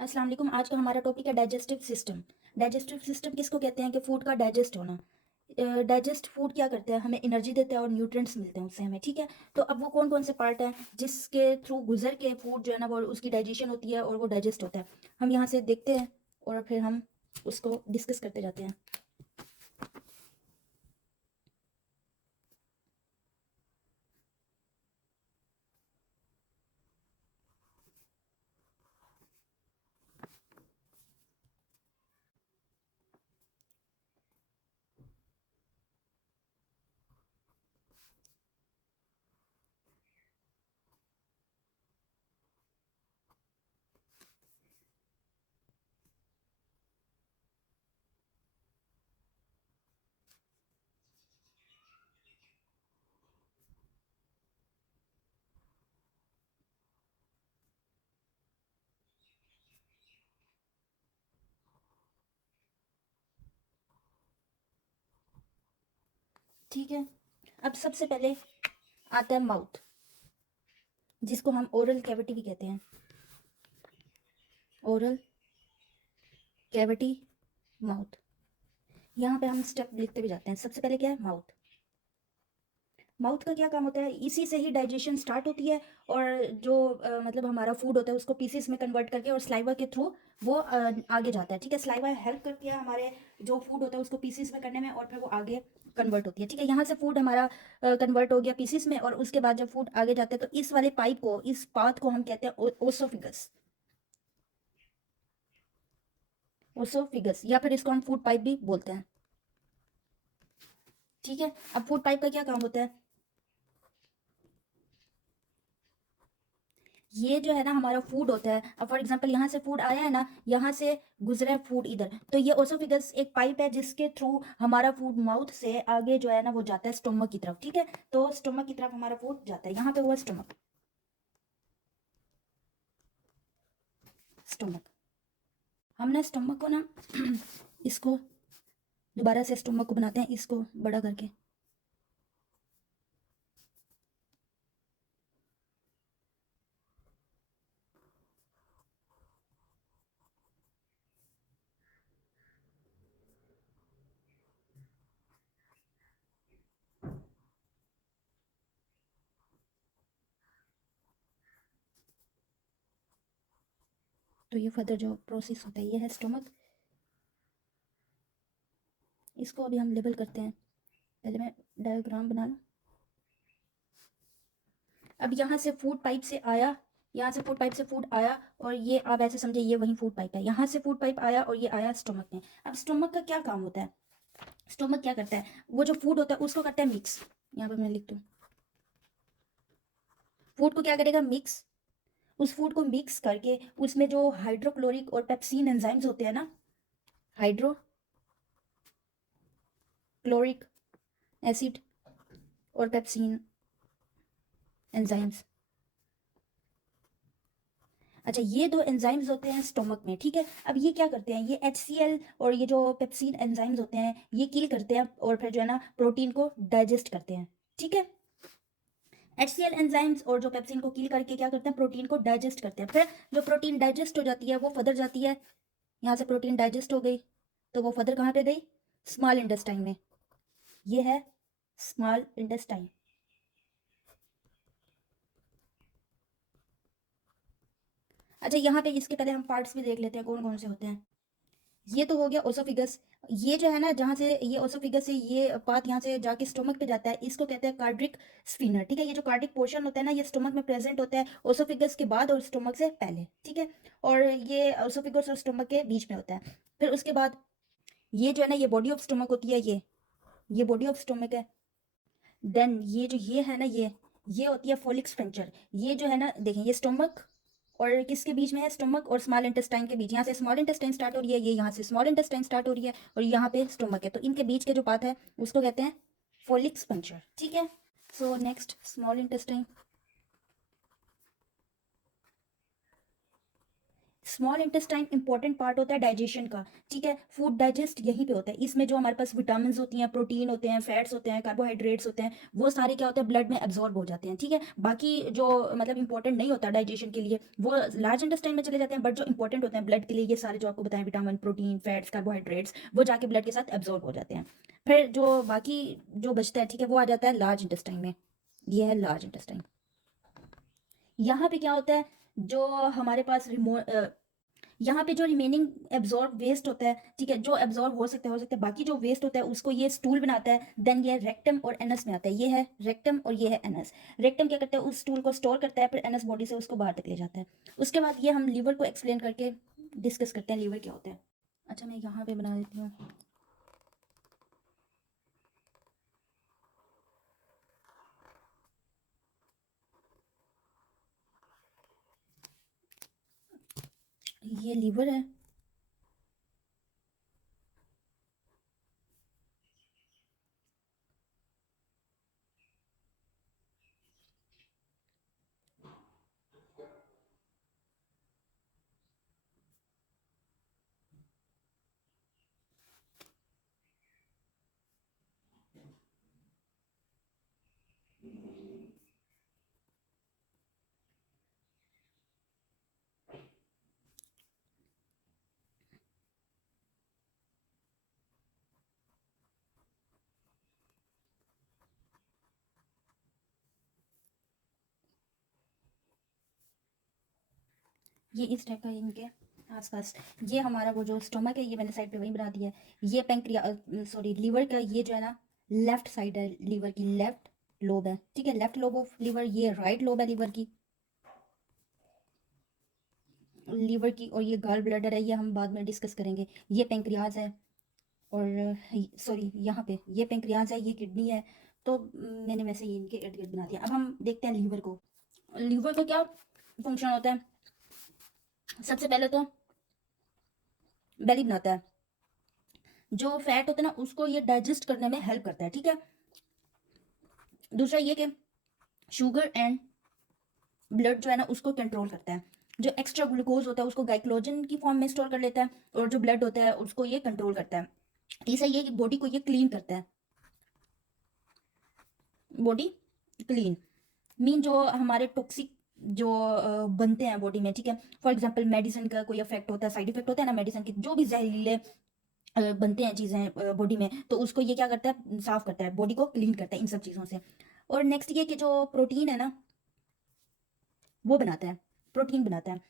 अस्सलाम वालेकुम। आज का हमारा टॉपिक है डाइजेस्टिव सिस्टम। डाइजेस्टिव सिस्टम किसको कहते हैं कि फूड का डाइजेस्ट होना। डाइजेस्ट फूड क्या करते हैं, हमें एनर्जी देते हैं और न्यूट्रिएंट्स मिलते हैं उससे हमें, ठीक है। तो अब वो कौन कौन से पार्ट हैं जिसके थ्रू गुजर के फूड जो है ना वो उसकी डाइजेशन होती है और वो डाइजेस्ट होता है, हम यहाँ से देखते हैं और फिर हम उसको डिस्कस करते जाते हैं। ठीक है, अब सबसे पहले आता है माउथ, जिसको हम ओरल कैविटी भी कहते हैं। Oral cavity, mouth. यहाँ पे हम स्टेप लिखते भी जाते हैं। सबसे पहले क्या है, माउथ। माउथ का क्या काम होता है, इसी से ही डाइजेशन स्टार्ट होती है और जो मतलब हमारा फूड होता है उसको पीसेस में कन्वर्ट करके और स्लाइवा के थ्रू वो आगे जाता है, ठीक है। स्लाइवा हेल्प करती है हमारे जो फूड होता है उसको पीसेस में करने में और फिर वो आगे कन्वर्ट होती है, ठीक है। यहाँ से फूड हमारा कन्वर्ट हो गया पीसेस में और उसके बाद जब फूड आगे जाता है तो इस वाले पाइप को, इस पाथ को हम कहते हैं ओसोफिगस। ओसोफिगस या फिर इसको हम फूड पाइप भी बोलते हैं, ठीक है। अब फूड पाइप का क्या काम होता है, ये जो है ना हमारा फूड होता है। अब फॉर एग्जांपल यहाँ से फूड आया है ना, यहाँ से गुजरा है फूड इधर, तो ये ओसोफिगस एक पाइप है जिसके थ्रू हमारा फूड माउथ से आगे जो है ना वो जाता है स्टोमक की तरफ, ठीक है। तो स्टोमक की तरफ हमारा फूड जाता है, यहाँ पे हुआ स्टोमक। स्टोमक, हमने स्टोमक को ना इसको दोबारा से स्टोमक को बनाते हैं, इसको बड़ा करके। तो ये फर्दर जो प्रोसेस होता है ये है स्टोमक। इसको अभी हम लेबल करते हैं। पहले मैं डायग्राम बना लूँ। अब यहाँ से फूड पाइप से आया, यहाँ से फूड पाइप से फूड आया और ये आप ऐसे समझे ये वही फूड पाइप है। यहाँ से फूड पाइप आया और ये आया स्टोमक में। अब स्टोमक का क्या काम होता है, स्टोमक क्या करता है, वो जो फूड होता है उसको करता है मिक्स। यहाँ पे मैं लिख दूँ, फूड को क्या करेगा, मिक्स। उस फूड को मिक्स करके उसमें जो हाइड्रोक्लोरिक और पेप्सिन एंजाइम्स होते हैं ना, हाइड्रोक्लोरिक एसिड और पेप्सिन एंजाइम्स। अच्छा, ये दो एंजाइम्स होते हैं स्टोमक में, ठीक है। अब ये क्या करते हैं, ये HCl और ये जो पेप्सिन एंजाइम्स होते हैं ये किल करते हैं और फिर जो है ना प्रोटीन को डाइजेस्ट करते हैं, ठीक है। HCl एंजाइम्स और जो पेप्सिन को किल करके क्या करते हैं, प्रोटीन को डाइजेस्ट करते हैं। फिर जो प्रोटीन डाइजेस्ट हो जाती है वो फर्दर जाती है, यहाँ से प्रोटीन डाइजेस्ट हो गई तो वो फर्दर कहाँ पे गई, स्मॉल इंटेस्टाइन में। ये है स्मॉल इंटेस्टाइन। अच्छा, यहाँ पे इसके पहले हम पार्ट्स भी देख लेते हैं कौन कौन से होते हैं। ये तो हो गया ओसोफिगस। ये जो है ना जहाँ से ये ओसोफिगस से ये पाथ यहाँ से जाके स्टोमक पे जाता है, इसको कहते हैं कार्डिक स्फीनर, ठीक है। ये जो कार्डिक पोर्शन होता है ना ये स्टोमक में प्रेजेंट होता है ओसोफिगस के बाद और स्टोमक से पहले, ठीक है। और ये ओसोफिगस और स्टोमक के बीच में होता है। फिर उसके बाद ये जो है ना ये बॉडी ऑफ स्टोमक होती है, ये बॉडी ऑफ स्टोमक है। देन ये जो ये है ना ये होती है फोलिक स्फिंक्टर। ये जो है ना देखें, ये स्टोमक और किसके बीच में है, स्टोमक और स्मॉल इंटेस्टाइन के बीच। यहाँ से स्मॉल इंटेस्टाइन स्टार्ट हो रही है, ये यहाँ से स्मॉल इंटेस्टाइन स्टार्ट हो रही है और यहाँ पे स्टोमक है, तो इनके बीच के जो पाथ है उसको कहते हैं फोलिक स्फिंक्टर, ठीक है। So next small intestine. Small intestine important part होता है डाइजेशन का, ठीक है। फूड डाइजेस्ट यहीं पे होता है, इसमें जो हमारे पास विटामिन होती हैं, प्रोटीन होते हैं, फैट्स होते हैं, कार्बोहाइड्रेट्स होते हैं, वो सारे क्या होते हैं ब्लड में एब्जॉर्ब हो जाते हैं, ठीक है। बाकी जो मतलब इंपॉर्टेंट नहीं होता डाइजेशन के लिए वो लार्ज इंटेस्टाइन में चले जाते हैं, बट जो इंपॉर्टेंट होते हैं ब्लड के लिए ये सारे जो आपको बताएं विटामिन, प्रोटीन, फैट्स, कार्बोहाइड्रेट्स, वो जाके ब्लड के साथ एब्जॉर्ब हो जाते हैं। फिर जो बाकी जो बचता है, ठीक है, वो आ जाता है लार्ज इंटेस्टाइन में। ये है लार्ज इंटेस्टाइन। यहाँ पे क्या होता है, जो हमारे पास यहाँ पे जो रिमेनिंग एब्जॉर्ब वेस्ट होता है, ठीक है, जो एब्जॉर्ब हो सकता है, बाकी जो वेस्ट होता है उसको ये स्टूल बनाता है। देन ये रेक्टम और एनस में आता है, ये है रेक्टम और ये है एनस। रेक्टम क्या करता है, उस स्टूल को स्टोर करता है, फिर एनस बॉडी से उसको बाहर तक ले जाता है। उसके बाद ये हम लीवर को एक्सप्लेन करके डिस्कस करते हैं लीवर क्या होता है। अच्छा, मैं यहाँ पे बना देती हूँ। ये लीवर है। ये इस टाइप का इनके आसपास। ये हमारा वो जो स्टोमक है, ये मैंने साइड पे वही बना दिया है। ये पेंक्रिया सॉरी लीवर का ये जो है ना लेफ्ट साइड है, लीवर की लेफ्ट लोब है, ठीक है, लेफ्ट लोब ऑफ लीवर। ये राइट लोब है लीवर की और ये गॉल ब्लैडर है, ये हम बाद में डिस्कस करेंगे। ये पेंक्रियाज है और सॉरी यहाँ पे ये पेंक्रियाज है, ये किडनी है। तो मैंने वैसे ही इनके इर्द गिर्द बना दिया। अब हम देखते हैं लीवर को। लीवर का क्या फंक्शन होता है, सबसे पहले तो बेली बनाता है। जो फैट होता है ना उसको ये डाइजेस्ट करने में हेल्प करता है, ठीक है। दूसरा ये कि शुगर एंड ब्लड जो है ना उसको कंट्रोल करता है। जो एक्स्ट्रा ग्लूकोज होता है उसको ग्लाइकोजन की फॉर्म में स्टोर कर लेता है, और जो ब्लड होता है उसको ये कंट्रोल करता है। तीसरा ये कि बॉडी को ये क्लीन करता है, बॉडी क्लीन मीन जो हमारे टॉक्सिक जो बनते हैं बॉडी में, ठीक है। फॉर एग्जांपल मेडिसिन का कोई इफेक्ट होता है, साइड इफेक्ट होता है ना मेडिसिन की, जो भी जहरीले बनते हैं चीज़ें बॉडी में, तो उसको ये क्या करता है, साफ करता है, बॉडी को क्लीन करता है इन सब चीज़ों से। और नेक्स्ट ये कि जो प्रोटीन है ना वो बनाता है, प्रोटीन बनाता है।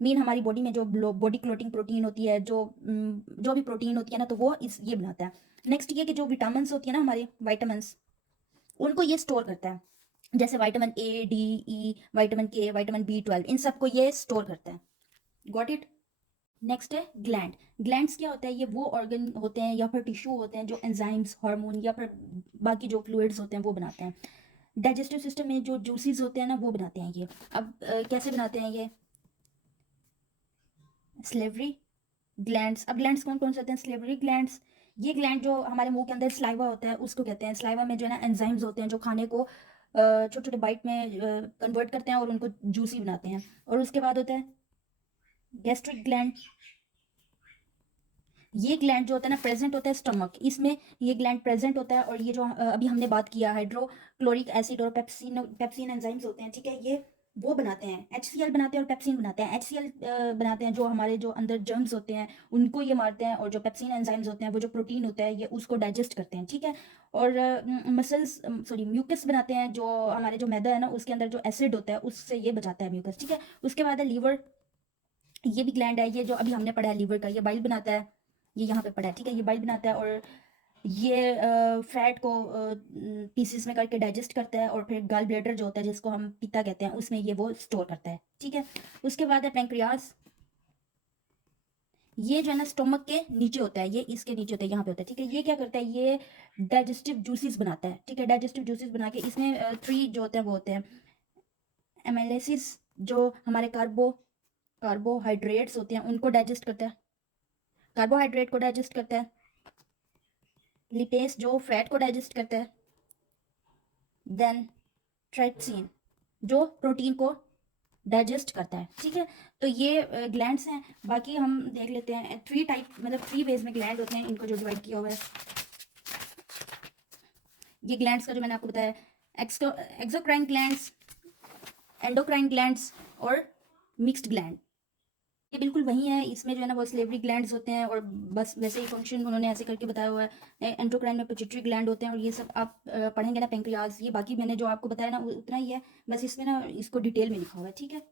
मीन हमारी बॉडी में जो बॉडी क्लोटिंग प्रोटीन होती है, जो भी प्रोटीन होती है ना, तो वो ये बनाता है। नेक्स्ट ये कि जो विटामिन होती है ना हमारे वाइटामिन, उनको ये स्टोर करता है। जैसे vitamin A, D, E, vitamin के, विटामिन B12, इन सबको ये स्टोर करता है। Got it. नेक्स्ट है ग्लैंड। ग्लैंड्स क्या होता है, ये वो ऑर्गन होते हैं या फिर टिश्यू होते हैं जो एंजाइम्स, हार्मोन या फिर बाकी जो फ्लूइड्स होते हैं वो बनाते हैं। डाइजेस्टिव सिस्टम में जो जूसेस होते हैं ना वो बनाते हैं ये। अब कैसे बनाते हैं ये, स्लेवरी ग्लैंड्स। अब ग्लैंड्स कौन कौन से होते हैं, स्लेवरी ग्लैंड्स। ये ग्लैंड जो हमारे मुंह के अंदर स्लाइवा होता है उसको कहते हैं। स्लाइवा में जो है ना एंजाइम्स होते हैं जो खाने को छोटे छोटे बाइट में कन्वर्ट करते हैं और उनको जूसी बनाते हैं। और उसके बाद होता है गैस्ट्रिक ग्लैंड। ये ग्लैंड जो होता है ना प्रेजेंट होता है स्टमक, इसमें ये ग्लैंड प्रेजेंट होता है। और ये जो अभी हमने बात किया हाइड्रोक्लोरिक एसिड और पेप्सिन पेप्सिन एंजाइम्स होते हैं, ठीक है, ये वो बनाते हैं, HCl बनाते हैं और पेप्सिन बनाते हैं। HCl बनाते हैं जो हमारे जो अंदर जर्म्स होते हैं उनको ये मारते हैं, और जो पेप्सिन एंजाइम्स होते हैं वो जो प्रोटीन होता है ये उसको डाइजेस्ट करते हैं, ठीक है। और मसल्स सॉरी म्यूकस बनाते हैं, जो हमारे जो मैदा है ना उसके अंदर जो एसिड होता है उससे ये बचाता है म्यूकस, ठीक है। उसके बाद है लीवर। ये भी ग्लैंड है, ये जो अभी हमने पढ़ा है लीवर का, ये बाइल बनाता है, ये यहाँ पे पड़ा है, ठीक है, ये बाइल बनाता है। और ये फैट को पीसेस में करके डाइजेस्ट करता है, और फिर गॉल ब्लैडर जो होता है जिसको हम पित्ता कहते हैं उसमें ये वो स्टोर करता है, ठीक है। उसके बाद है पेंक्रियास। ये जो है ना स्टोमक के नीचे होता है, ये इसके नीचे होता है, यहाँ पे होता है, ठीक है। ये क्या करता है, ये डाइजेस्टिव जूसेस बनाता है, ठीक है। डाइजेस्टिव जूसेस बना के इसमें 3 जो होते हैं वो होते हैं एमाइलेसिस, जो हमारे कार्बोहाइड्रेट्स होते हैं उनको डाइजेस्ट करता है, कार्बोहाइड्रेट को डाइजेस्ट करता है। लिपेस जो फैट को डाइजेस्ट करता है। देन ट्राइप्सिन जो प्रोटीन को डाइजेस्ट करता है, ठीक है। तो ये ग्लैंड्स हैं। बाकी हम देख लेते हैं 3 टाइप, मतलब 3 वेज में ग्लैंड होते हैं, इनको जो डिवाइड किया हुआ है। ये ग्लैंड्स का जो मैंने आपको बताया, एक्सोक्राइन ग्लैंड्स, एंडोक्राइन ग्लैंड्स और मिक्स्ड ग्लैंड। ये बिल्कुल वही है, इसमें जो है ना वो स्लेवरी ग्लैंड्स होते हैं और बस वैसे ही फंक्शन उन्होंने ऐसे करके बताया हुआ है। एंडोक्राइन में पिट्यूटरी ग्लैंड होते हैं और ये सब आप पढ़ेंगे ना, पेंक्रियाज, ये बाकी मैंने जो आपको बताया ना उतना ही है, बस इसमें ना इसको डिटेल में लिखा हुआ है, ठीक है।